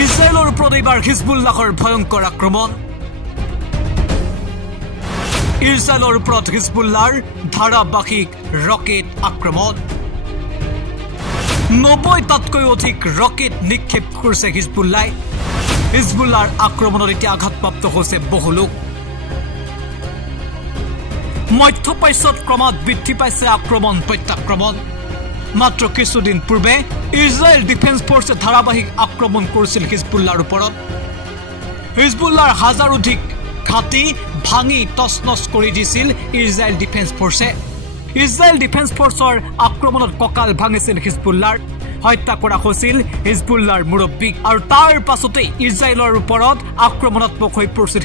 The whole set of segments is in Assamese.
ইজৰাইলৰ ওপৰত এইবাৰ হিজবুল্লাহৰ ভয়ংকৰ আক্ৰমণ ইজৰাইলৰ ওপৰত হিজবুল্লাহৰ ধাৰাবাহিক ৰকেট আক্ৰমণ ৯০টাতকৈ অধিক ৰকেট নিক্ষেপ কৰিছে হিজবুল্লাহৰ আক্ৰমণত এতিয়া আঘাতপ্ৰাপ্ত হৈছে বহু লোক মধ্যপ্ৰাচ্যত ক্ৰমাৎ বৃদ্ধি পাইছে আক্ৰমণ প্ৰত্যাক্ৰমণ মাত্ৰ কিছুদিন পূৰ্বে ইজৰাইল ডিফেন্স ফৰ্চে ধাৰাবাহিক আক্ৰমণ কৰিছিল হিজবুল্লাহৰ ওপৰত হিজবুল্লাহৰ হাজাৰোধিক ঘাটি ভাঙি তছনছ কৰি দিছিল ইজৰাইল ডিফেন্স ফৰ্চে ইজৰাইল ডিফেন্স ফৰ্চৰ আক্ৰমণত কঁকাল ভাঙিছিল হিজবুল্লাহৰ হত্যা কৰা হৈছিল হিজবুল্লাহৰ মুৰব্বীক আৰু তাৰ পাছতে ইজৰাইলৰ ওপৰত আক্ৰমণাত্মক হৈ পৰিছিল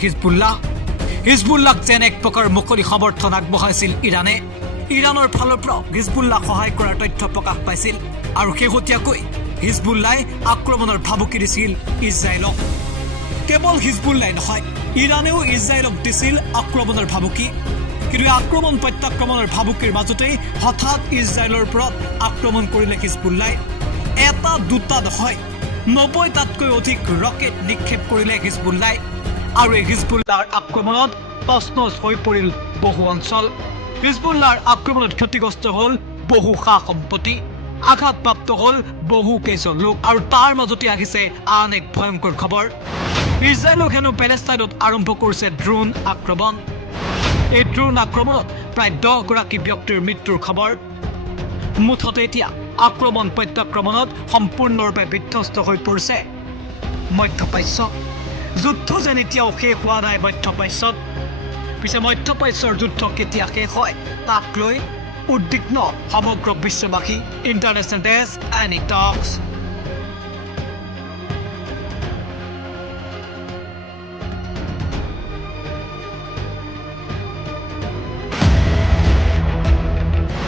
হিজবুল্লাহক যেন এক প্ৰকাৰ মুকলি সমৰ্থন আগবঢ়াইছিল ইৰানৰ ফালৰ পৰা হিজবুল্লাহ সহায় কৰাৰ তথ্য প্ৰকাশ পাইছিল আৰু শেহতীয়াকৈ হিজবুল্লাহে আক্ৰমণৰ ভাবুকি দিছিল ইজৰাইলক কেৱল হিজবুল্লাহ নহয় ইৰানেও ইজৰাইলক দিছিল আক্ৰমণৰ ভাবুকি কিন্তু আক্ৰমণ প্ৰত্যাক্ৰমণৰ ভাবুকিৰ মাজতে হঠাৎ ইজৰাইলৰ ওপৰত আক্ৰমণ কৰিলে হিজবুল্লাহে এটা দুটা নহয় ৯০টাতকৈ অধিক ৰকেট নিক্ষেপ কৰিলে হিজবুল্লাহে আৰু এই হিজবুল্লাহৰ আক্ৰমণত তছনছ হৈ পৰিল বহু অঞ্চল হিজবুল্লাহৰ আক্ৰমণত ক্ষতিগ্ৰস্ত হ'ল বহু সা সম্পত্তি আঘাতপ্ৰাপ্ত হ'ল বহু কেইজন লোক আৰু তাৰ মাজতে আহিছে আন এক ভয়ংকৰ খবৰ ইজৰাইলক হেনো পেলেষ্টাইনত আৰম্ভ কৰিছে ড্ৰোন আক্ৰমণ এই ড্ৰোন আক্ৰমণত প্ৰায় 10 গৰাকী ব্যক্তিৰ মৃত্যুৰ খবৰ মুঠতে এতিয়া আক্ৰমণ প্ৰত্যাক্ৰমণত সম্পূৰ্ণৰূপে বিধ্বস্ত হৈ পৰিছে মধ্যপ্ৰাচ্য যুদ্ধ যেন এতিয়াও শেষ হোৱা নাই মধ্যপ্ৰাচ্যত পিছে মধ্যপ্ৰাচ্যৰ যুদ্ধ কেতিয়া শেষ হয় তাক লৈ উদ্বিগ্ন সমগ্ৰ বিশ্ববাসী ইণ্টাৰনেশ্যনেল ডেস্ক এনি টক্স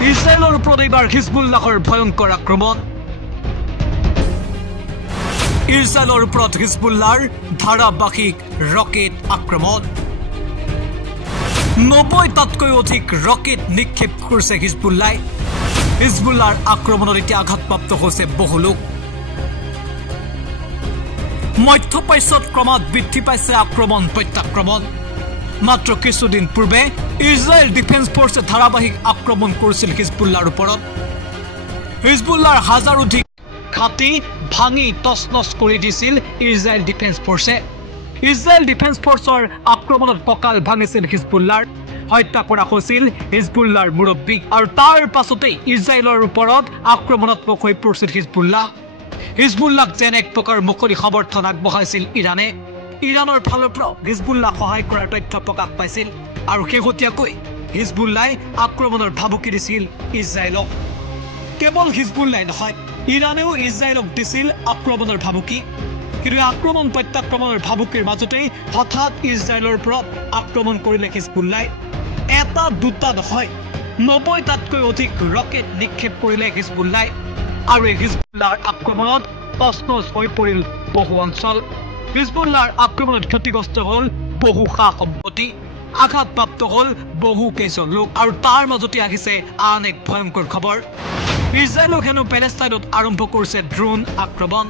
ইজৰাইলৰ ওপৰত এইবাৰ হিজবুল্লাহৰ ভয়ংকৰ আক্ৰমণ ইজৰাইলৰ ওপৰত হিজবুল্লাহৰ ধাৰাবাহিক ৰকেট আক্ৰমণ ৯০টাতকৈ অধিক ৰকেট নিক্ষেপ কৰিছে হিজবুল্লাহৰ আক্ৰমণত এতিয়া আঘাতপ্ৰাপ্ত হৈছে বহু লোক মধ্যপ্ৰাচ্যত ক্ৰমাৎ বৃদ্ধি পাইছে আক্ৰমণ প্ৰত্যাক্ৰমণ মাত্ৰ কিছুদিন পূৰ্বে ইজৰাইল ডিফেন্স ফৰ্চে ধাৰাবাহিক আক্ৰমণ কৰিছিল হিজবুল্লাহৰ ওপৰত হিজবুল্লাহৰ হাজাৰোধিক ঘাটি ভাঙি তছনছ কৰি দিছিল ইজৰাইল ডিফেন্স ফৰ্চে ইজৰাইল ডিফেন্স ফৰ্চৰ আক্ৰমণত কঁকাল ভাঙিছিল হিজবুল্লাহৰ হত্যা কৰা হৈছিল হিজবুল্লাহৰ মুৰব্বীক আৰু তাৰ পাছতে ইজৰাইলৰ ওপৰত আক্ৰমণাত্মক হৈ পৰিছিল হিজবুল্লাহক যেন এক প্ৰকাৰ মুকলি সমৰ্থন আগবঢ়াইছিল ইৰানৰ ফালৰ পৰা হিজবুল্লাহ সহায় কৰাৰ তথ্য প্ৰকাশ পাইছিল আৰু শেহতীয়াকৈ হিজবুল্লাহে আক্ৰমণৰ ভাবুকি দিছিল ইজৰাইলক কেৱল হিজবুল্লাহ নহয় ইৰানেও ইজৰাইলক দিছিল আক্ৰমণৰ ভাবুকি কিন্তু আক্ৰমণ প্ৰত্যাক্ৰমণৰ ভাবুকিৰ মাজতে হঠাৎ ইজৰাইলৰ ওপৰত আক্ৰমণ কৰিলে হিজবুল্লাহে এটা দুটা নহয় ৯০টাতকৈ অধিক ৰকেট নিক্ষেপ কৰিলে হিজবুল্লাহে আৰু এই হিজবুল্লাহৰ আক্ৰমণত তছনছ হৈ পৰিল বহু অঞ্চল হিজবুল্লাহৰ আক্ৰমণত ক্ষতিগ্ৰস্ত হ'ল বহু সা সম্পত্তি আঘাতপ্ৰাপ্ত হ'ল বহু কেইজন লোক আৰু তাৰ মাজতে আহিছে আন এক ভয়ংকৰ খবৰ ইজৰাইলক হেনো পেলেষ্টাইনত আৰম্ভ কৰিছে ড্ৰোন আক্ৰমণ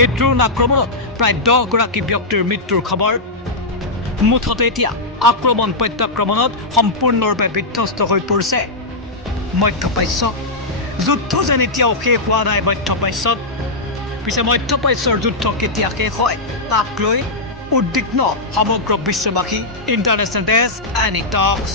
এই ড্ৰোন আক্ৰমণত প্ৰায় 10 গৰাকী ব্যক্তিৰ মৃত্যুৰ খবৰ মুঠতে এতিয়া আক্ৰমণ প্ৰত্যাক্ৰমণত সম্পূৰ্ণৰূপে বিধ্বস্ত হৈ পৰিছে মধ্যপ্ৰাচ্য যুদ্ধ যেন এতিয়াও শেষ হোৱা নাই মধ্যপ্ৰাচ্যত পিছে মধ্যপ্ৰাচ্যৰ যুদ্ধ কেতিয়া শেষ হয় তাক লৈ উদ্বিগ্ন সমগ্ৰ বিশ্ববাসী ইণ্টাৰনেশ্যনেল ডেস্ক এনি টক্স